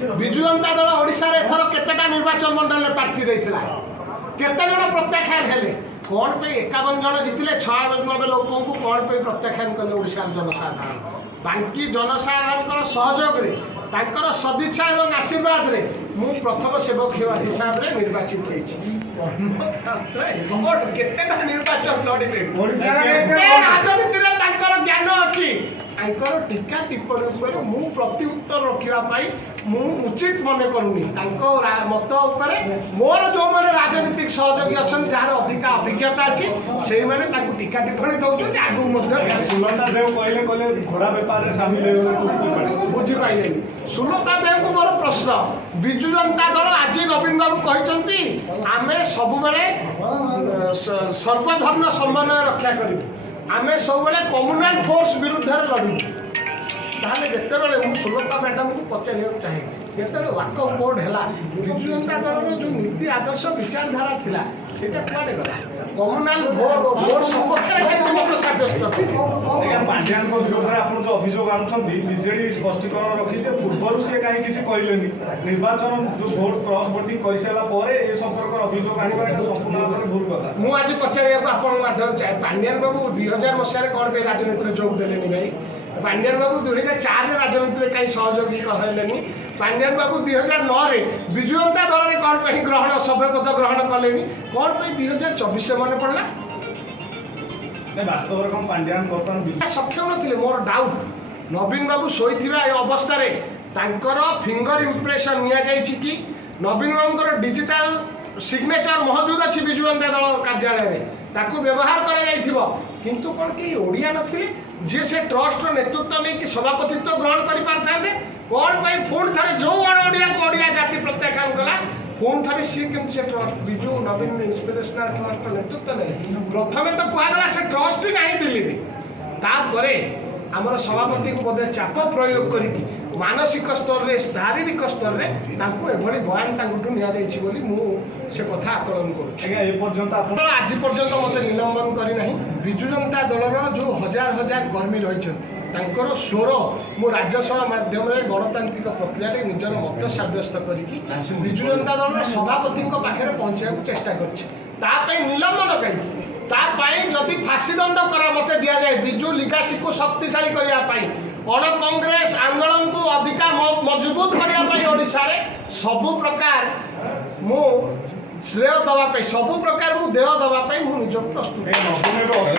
विजु जनता दल ओडिशा रे एथर केतेटा निर्वाचन मंडल में प्रार्थी देथिला केते जण प्रत्याख्यान हेले कौन पे 51 जण जितिले 96 लोकों को कौन पे प्रत्याख्यान कले ओडिशा जनसाधारण बाकी जनसाधारण सहयोग रे तांकर सदिच्छा एवं आशीर्वाद रे मु प्रथम सेवक हिसाब रे निर्वाचित होइछि केतेटा निर्वाचन लड़िले राजनीति रे तांकर ज्ञान अछि तांकर टीका टिप्पणी मु प्रति उत्तर रखिबा मु उचित मन करूनी मत उपर मोर जो मैंने राजनीतिक सहयोगी अच्छा जार अधिक अभिज्ञता अच्छी से मैंने टीका टिप्पणी दौरान आगू सुलता देव कहले घोड़ा बेपार में सामिल बुझीपारे सुलता देव को मोर प्रश्न विजु जनता दल आज नवीन बाबू कहते आम सब सर्वधर्म समन्वय रक्षा करूँ आम सब कम्युनाल फोर्स विरुद्ध लड़ू ताहले जितेबाला मुझे सुलता मैडम को पचार चाहे जिते वाकअप बोर्ड है विजु जनता दल जो नीति आदर्श विचारधारा थिला सेटा कुआडे गला कम्युनाल भोट सपक्ष मत साब्यस्त पांड्यान विरोध में आप जो अभियोग आनुंट विजेडी स्पष्टीकरण रखी पूर्व सी कहीं किसी कहले निर्वाचन जो भोट क्रॉस वोटिंग कर सारापर ए संपर्क अभियोग आना संपूर्ण भाव भूल कथा मुझे पचार आप चाहे पांड्यान बाबू 2000 मसीह कौन पे राजनीति में जोग देले भाई पांड्यान बाबू 2004 राजनीति में कहीं सहयोगी कहले पांड्यान बाबू 2009 विजु जनता दल में कौन पे ग्रहण सभ्यपद ग्रहण कले कौन पे 2024 मन पड़ा वास्तव पांड्यान बर्तमान सक्षम थे मोर डाउट नवीन बाबू शोई अवस्था फिंगर इम्प्रेशन नि नवीन बाबू डिजिटल सिग्नेचर मौजूद अच्छी विजु जनता दल कार्यालय ताकू व्यवहार किंतु कौन कहीं ओडिया नथिले जे से ट्रस्ट नेतृत्व नहीं कि सभापतित्व ग्रहण कर पारे कौन पाई पुणी थे जो ओडिया को ओडिया जाति प्रत्याख्यान कला पुणी थे सी केमती से ट्रस्ट विजु नवीन इंस्पिरेशनल ट्रस्ट नेतृत्व नहीं प्रथम तो कहगला से ट्रस्ट ही नहीं दिल्ली तापर आमर सभापति को बोधे चाप प्रयोग करी मानसिक स्तर में शारीरिक स्तर में बयान से कथा आकलन कर आज पर्यंत मत निलंबन करना विजु जनता दलर जो हजार हजार कर्मी रही स्वर मु राज्यसभा माध्यम गणतांत्रिक प्रक्रिया निजर मत सब्यस्त करजु जनता दल सभापति पाखे पहुँचा चेष्टा कर निलंबन कहीं जदि फाँसी दंड करा मत दि जाए विजु लिगासी को शक्तिशाली करने अण कांग्रेस आंदोलन को अधिक मजबूत करने सबु प्रकार मु श्रेय दवाई सबु प्रकार मु देह दवाई निज प्रस्तुत।